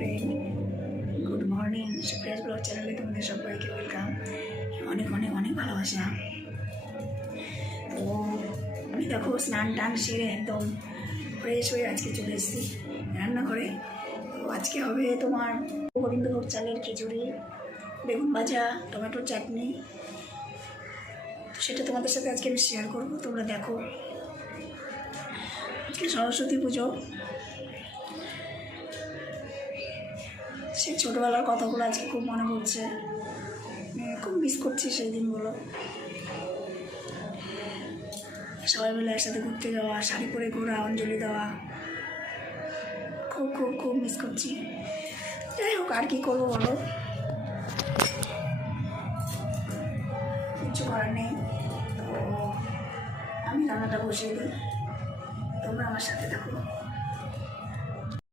Friend, good morning. Supriya's blog চ্যানেলে তোমাদের সবাইকে ওয়েলকাম, অনেক অনেক অনেক ভালোবাসা। তো আমি দেখো স্নান টান সেরে একদম ফ্রেশ হয়ে আজকে চলে এসেছি রান্নাঘরে। তো আজকে হবে তোমার গোবিন্দভোগ চালের খিচুড়ি, বেগুন ভাজা, টমেটোর চাটনি। তো সেটা তোমাদের সাথে আজকে আমি শেয়ার করবো, তোমরা দেখো। আজকে সরস্বতী পুজো, সেই ছোটোবেলার কথাগুলো আজকে খুব মনে পড়ছে, খুব মিস করছি সেই দিনগুলো। সবাই মিলে একসাথে ঘুরতে যাওয়া, শাড়ি পরে ঘোরা, অঞ্জলি দেওয়া, খুব খুব খুব মিস করছি। যাই হোক, আর কি করবো বলো, কিছু করার নেই। তো আমি রান্নাটা বসিয়ে দিই, তোমরা আমার সাথে থাকো।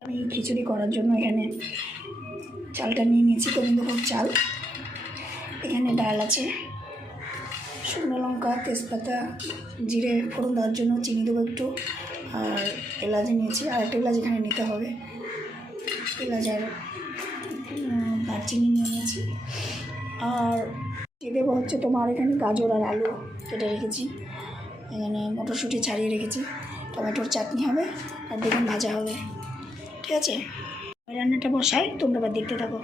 আমি খিচুড়ি করার জন্য এখানে চালটা নিয়ে নিয়েছি, গোবিন্দভোগ চাল। এখানে ডাল আছে, শুকনো লঙ্কা, তেজপাতা, জিরে ফোড়ন দেওয়ার জন্য চিনি দেবো একটু, আর এলাচ নিয়েছি, আর একটা এলাচ এখানে নিতে হবে। এলাচ আর দারচিনি নিয়ে নিয়েছি। আর দেবো হচ্ছে তোমার এখানে গাজর আর আলু কেটে রেখেছি, এখানে মটরশুঁটি ছাড়িয়ে রেখেছি, টমেটোর চাটনি হবে আর বেগুন ভাজা হবে। ঠিক আছে, রান্নাটা বসাই, তোমরা আবার দেখতে থাকো।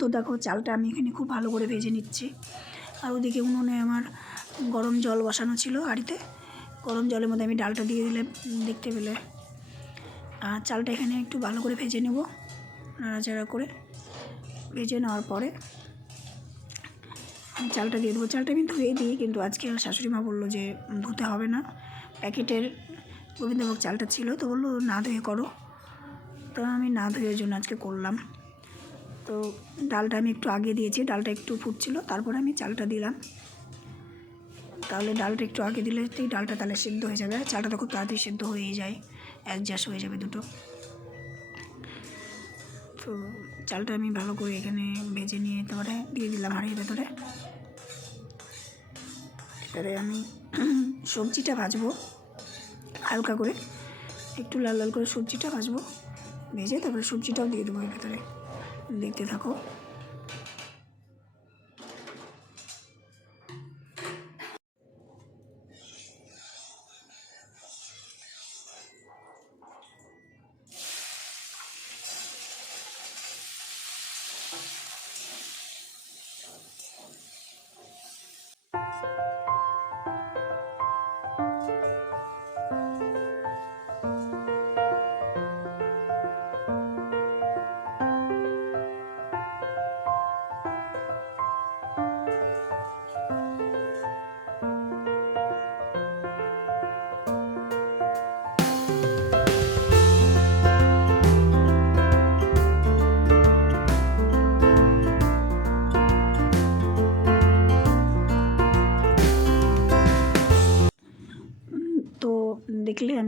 তো দেখো, চালটা আমি এখানে খুব ভালো করে ভেজে নিচ্ছি। আর ওদিকে উনুনে আমার গরম জল বসানো ছিল হাঁড়িতে, গরম জলের মধ্যে আমি ডালটা দিয়ে দিলে দেখতে পেলে। আর চালটা এখানে একটু ভালো করে ভেজে নেব, নাড়াচাড়া করে ভেজে নেওয়ার পরে আমি চালটা দিয়ে দেবো। চালটা আমি ধুয়ে দিই, কিন্তু আজকে শাশুড়ি মা বললো যে ধুতে হবে না, প্যাকেটের গোবিন্দভোগ চালটা ছিল, তো বললো না ধুয়ে করো। তো আমি না ধুয়ে জন্য আজকে করলাম। তো ডালটা আমি একটু আগে দিয়েছি, ডালটা একটু ফুটছিল, তারপরে আমি চালটা দিলাম। তাহলে ডালটা একটু আগে দিলে ডালটা তাহলে সেদ্ধ হয়ে যাবে, আর চালটা তো খুব তাড়াতাড়ি সেদ্ধ হয়েই যায়, অ্যাডজাস্ট হয়ে যাবে দুটো। তো চালটা আমি ভালো করে এখানে ভেজে নিয়ে তারপরে দিয়ে দিলাম হাঁড়ির ভেতরে। এবারে আমি সবজিটা ভাজবো হালকা করে, একটু লাল লাল করে সবজিটা ভাজবো, ভেজে তারপরে সবজিটাও দিয়ে দেবো এর ভেতরে। দেখতে থাকো।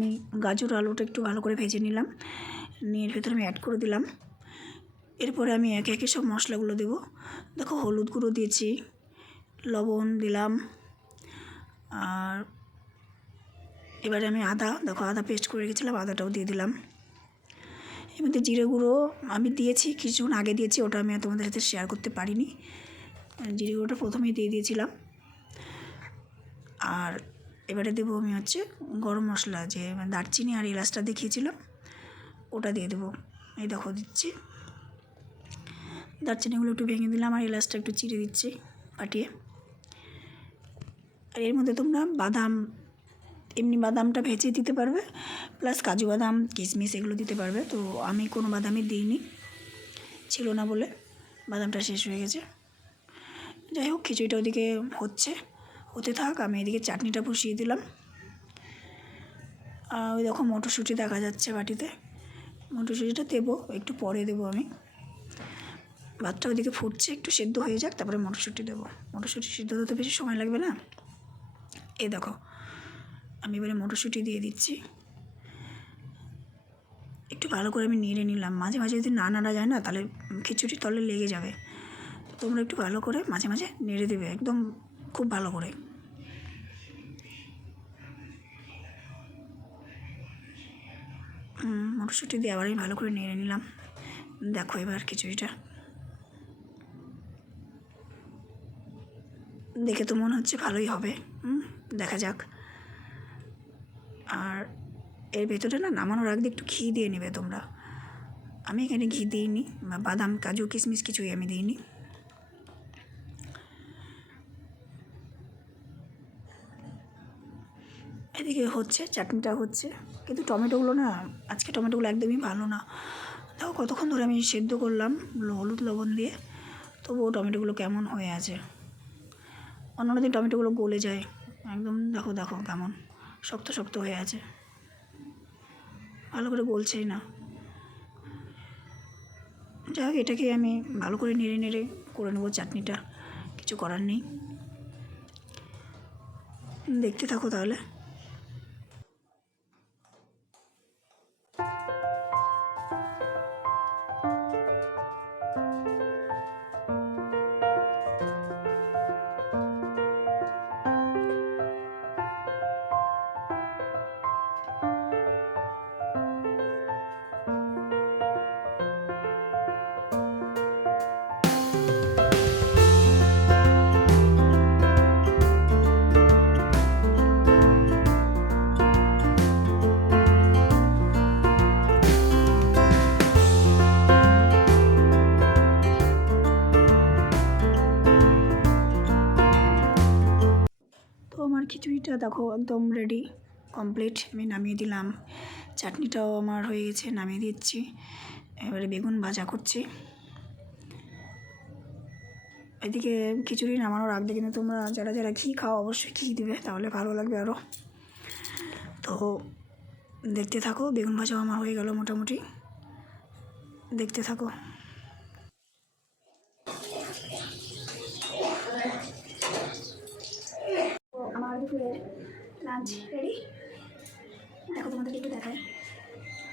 আমি গাজর আলুটা একটু ভালো করে ভেজে নিলাম, নিয়ে এর ভেতরে আমি অ্যাড করে দিলাম। এরপরে আমি একে একে সব মশলাগুলো দেবো। দেখো হলুদ গুঁড়ো দিয়েছি, লবণ দিলাম, আর এবারে আমি আদা পেস্ট করে রেখেছিলাম, আদাটাও দিয়ে দিলাম। এর মধ্যে জিরে গুঁড়ো আমি দিয়েছি, কিছুক্ষণ আগে দিয়েছি, ওটা আমি আর তোমাদের সাথে শেয়ার করতে পারিনি। জিরে গুঁড়োটা প্রথমেই দিয়ে দিয়েছিলাম। আর এবারে দেবো আমি হচ্ছে গরম মশলা, যে দারচিনি আর এলাচটা দেখিয়েছিলাম, ওটা দিয়ে দেবো। এই দেখো দিচ্ছি, দারচিনিগুলো একটু ভেঙে দিলাম আর এলাচটা একটু চিড়ে দিচ্ছি ফাটিয়ে। আর এর মধ্যে তোমরা এমনি বাদামটা ভেজে দিতে পারবে, প্লাস কাজু বাদাম কিশমিশ এগুলো দিতে পারবে। তো আমি কোনো বাদামই দিইনি, ছিল না বলে, বাদামটা শেষ হয়ে গেছে। যাই হোক, খিচুড়িটা ওদিকে হতে থাক, আমি এদিকে চাটনিটা বসিয়ে দিলাম। ওই দেখো মটরশুঁটি দেখা যাচ্ছে বাটিতে, মটরশুঁটিটা দেবো একটু পরে দেবো আমি। ভাতটা ওইদিকে ফুটছে, একটু সেদ্ধ হয়ে যাক, তারপরে মটরশুঁটি দেবো। মটরশুঁটি সিদ্ধ হতে বেশি সময় লাগবে না। এই দেখো আমি এবারে মটরশুঁটি দিয়ে দিচ্ছি, একটু ভালো করে আমি নেড়ে নিলাম। মাঝে মাঝে যদি না নাড়া যায় না, তাহলে খিচুড়ির তলে লেগে যাবে। তোমরা একটু ভালো করে মাঝে মাঝে নেড়ে দেবে, একদম খুব ভালো করে। মটরশুঁটি দিয়ে আবার আমি ভালো করে নেড়ে নিলাম। দেখো এবার খিচুড়িটা দেখে তো মনে হচ্ছে ভালোই হবে, দেখা যাক। আর এর ভেতরে নামানোর আগে একটু ঘি দিয়ে নেবে তোমরা। আমি এখানে ঘি দিইনি, বাদাম কাজু কিশমিশ কিছুই আমি দিইনি। এদিকে হচ্ছে, চাটনিটা হচ্ছে, কিন্তু টমেটোগুলো আজকে টমেটোগুলো একদমই ভালো না। দেখো কতক্ষণ ধরে আমি সেদ্ধ করলাম হলুদ লবণ দিয়ে, তবুও টমেটোগুলো কেমন হয়ে আছে। অন্য দিন টমেটোগুলো গলে যায় একদম, দেখো কেমন শক্ত শক্ত হয়ে আছে, ভালো করে গলছেই না। যাই হোক, এটাকে আমি ভালো করে নেড়ে করে নেবো চাটনিটা, কিছু করার নেই। দেখতে থাকো তাহলে। আমার খিচুড়িটা দেখো একদম রেডি কমপ্লিট, আমি নামিয়ে দিলাম। চাটনিটাও আমার হয়ে গেছে, নামিয়ে দিচ্ছি। এবারে বেগুন ভাজা করছি। এদিকে খিচুড়ি নামানোর আগে কিন্তু তোমরা যারা যারা ঘি খাও অবশ্যই ঘি দিবে, তাহলে ভালো লাগবে আরও। তো দেখতে থাকো, বেগুন ভাজাও আমার হয়ে গেল মোটামুটি, দেখতে থাকো। আমার দুপুরের লাঞ্চ রেডি, দেখো তোমাদের একটু দেখাই,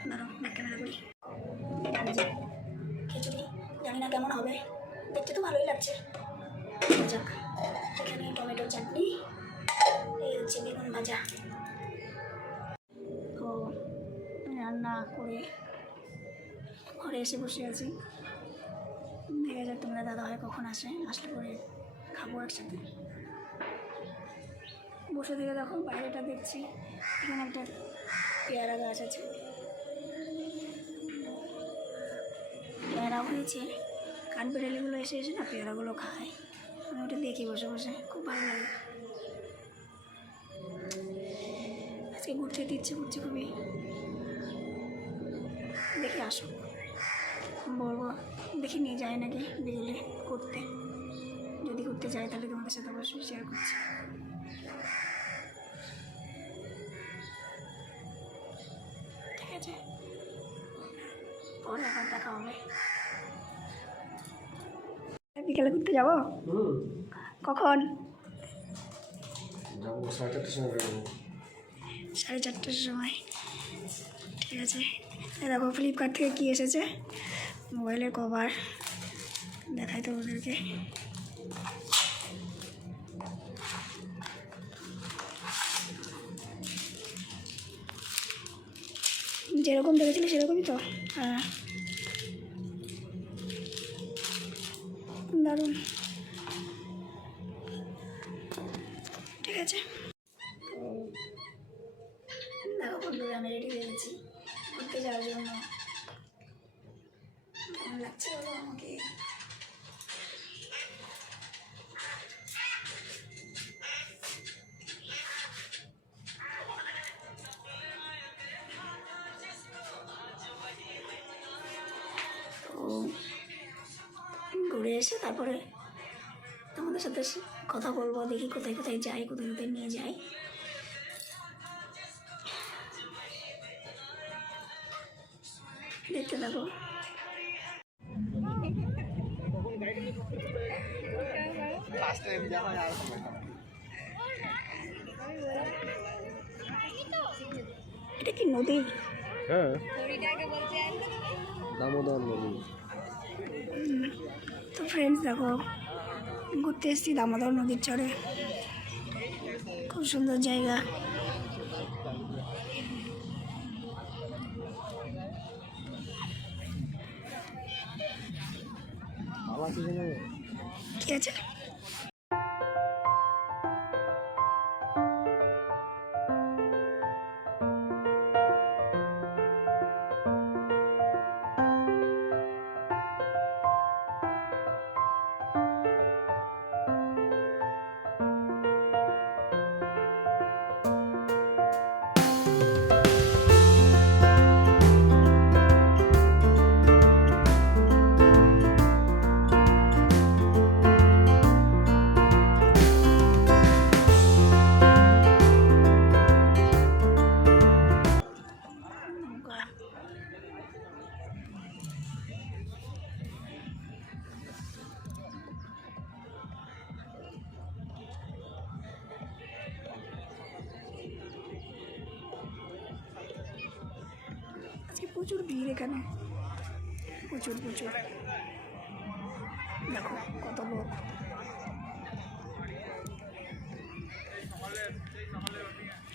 দাঁড়াও ব্যাক ক্যামেরা করি। খিচুড়ি জানি না কেমন হবে, দেখতে তো ভালোই লাগছে। যাক, এখানে টমেটো চাটনি, এই হচ্ছে বেগুন ভাজা। তো রান্না করে ঘরে এসে বসে আছি, দেখা যাক তোমরা দাদাভাই কখন আসলে পরে খাবো একসাথে। বসে থেকে দেখো বাইরেটা দেখছি, এখানে একটা পেয়ারা গাছ আছে, পেয়ারা হয়েছে, কাঠবেড়ালিগুলো এসে না পেয়ারাগুলো খায়, আমি ওটা দেখি বসে বসে, খুব ভালো লাগে। আজকে ঘুরতে যেতে ইচ্ছে করছে খুবই, দেখে আসো, বলবো দেখি নিয়ে যায় নাকি বিকেলে করতে, যদি ঘুরতে যায় তাহলে তোমাদের সাথে অবশ্যই শেয়ার করছি। ঠিক আছে, পরে আবার দেখা হবে। বিকেলে ঘুরতে যাবো, কখন? 4:30টার সময়। আছে। দেখো ফ্লিপকার্ট থেকে কী এসেছে, মোবাইলের কভার দেখাই তো ওদেরকে। যেরকম দেখেছিলি সেরকমই তো। হ্যাঁ, দারুণ, ঠিক আছে। দেখো বন্ধুরা, আমি রেডি হয়ে গেছি ঘুরতে যাওয়ার জন্য। কেমন লাগছে বলো আমাকে? তো ঘুরে এসে তারপরে তোমাদের সাথে কথা বলবো, দেখি কোথায় কোথায় যাই, কোথায় কোথায় নিয়ে যাই। দেখতে থাকো। এটা কি নদী? হ্যাঁ, দামোদর নদী। তো ফ্রেন্ডস দেখো, ঘুরতে এসেছি দামোদর নদীর চরে। খুব সুন্দর জায়গা। কি আছে? আজকে প্রচুর ভিড় এখানে, প্রচুর প্রচুর। দেখো কত লোক।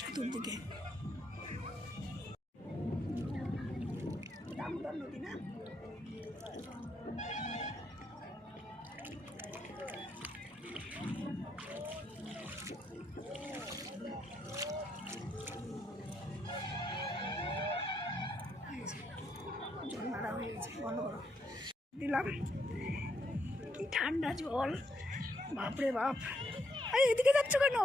চতুর্দিকে দামোদর নদী না? জল নাড়া হয়ে গেছে, বন্ধ করো। দিলাম, কি ঠান্ডা জল, বাপরে বাপ। আরে এদিকে যাচ্ছ কেন?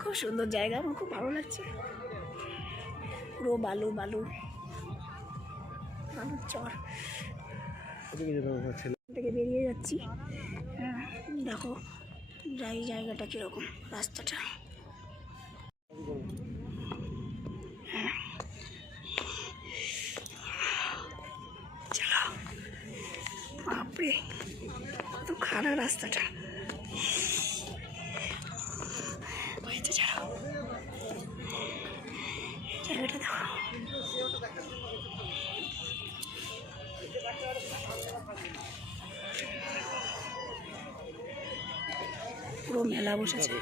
খুব সুন্দর জায়গা, আমার খুব ভালো লাগছে। পুরো বালু বালু, বালুর চর থেকে বেরিয়ে যাচ্ছি। হ্যাঁ দেখো জায়গাটা কীরকম, রাস্তাটা। হ্যাঁ চলো, বাপরে কত খারাপ রাস্তাটা হয়েছে। ছাড়ো, জায়গাটা দেখো। পুরো মেলা বসেছে।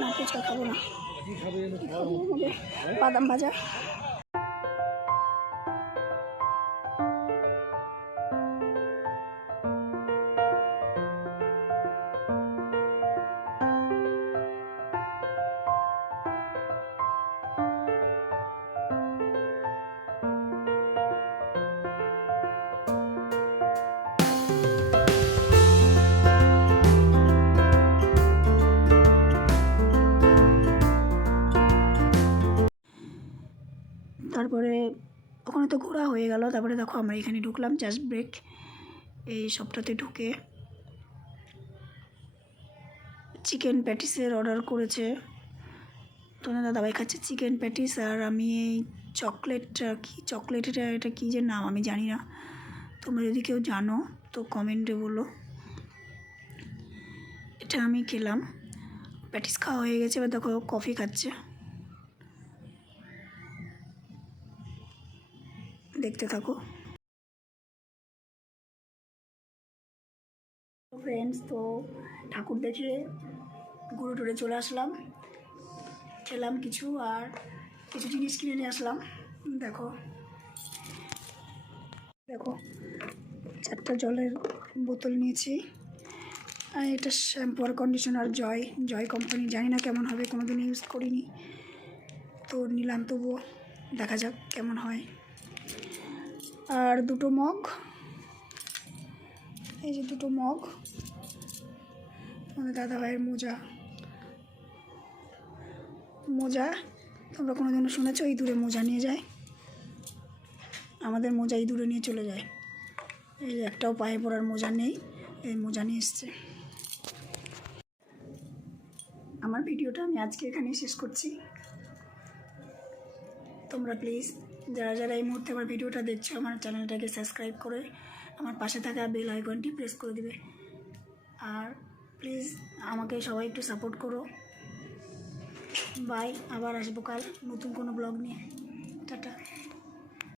না ফুচকা খাবো না, বাদাম ভাজা। তারপরে ওখানে তো ঘোরা হয়ে গেল। তারপরে দেখো আমরা এখানে ঢুকলাম, জাস্ট ব্রেক এই সবটাতে ঢুকে চিকেন প্যাটিসের অর্ডার করেছে। তোমার দাদাভাই খাচ্ছে চিকেন প্যাটিস, আর আমি এই চকলেটটা কি চকলেট, এটা কী যে নাম আমি জানি না, তোমরা যদি কেউ জানো তো কমেন্টে বলো। এটা আমি খেলাম, প্যাটিস খাওয়া হয়ে গেছে, এবার দেখো কফি খাচ্ছে, দেখতে থাকো। ফ্রেন্ডস, তো ঠাকুর দেখে ঘুরে টুরে চলে আসলাম, খেলাম কিছু আর কিছু জিনিস কিনে নিয়ে আসলাম। দেখো দেখো 4টা জলের বোতল নিয়েছি, আর এটা শ্যাম্পু আর কন্ডিশনার জয় কোম্পানি, জানি না কেমন হবে, কোনো দিন ইউজ করিনি, তো নিলাম, তবুও দেখা যাক কেমন হয়। আর 2টো মগ, এই যে 2টো মগ, আমাদের দাদা ভাইয়ের মোজা তোমরা কোনো দিনও শুনেছো এই দূরে মোজা নিয়ে যায়, আমাদের মোজা এই দূরে নিয়ে চলে যায়, এই যে একটাও পায়ে পড়ার মোজা নেই, এই মোজা নিয়ে এসছে। আমার ভিডিওটা আমি আজকে এখানেই শেষ করছি। তোমরা প্লিজ যারা যারা এই মুহূর্তে আমার ভিডিওটা দেখছো, আমার চ্যানেলটাকে সাবস্ক্রাইব করে আমার পাশে থাকা বেল আইকনটি প্রেস করে দিবে, আর প্লিজ আমাকে সবাই একটু সাপোর্ট করো। বাই, আবার আসবো কাল নতুন কোনো ব্লগ নিয়ে। টাটা।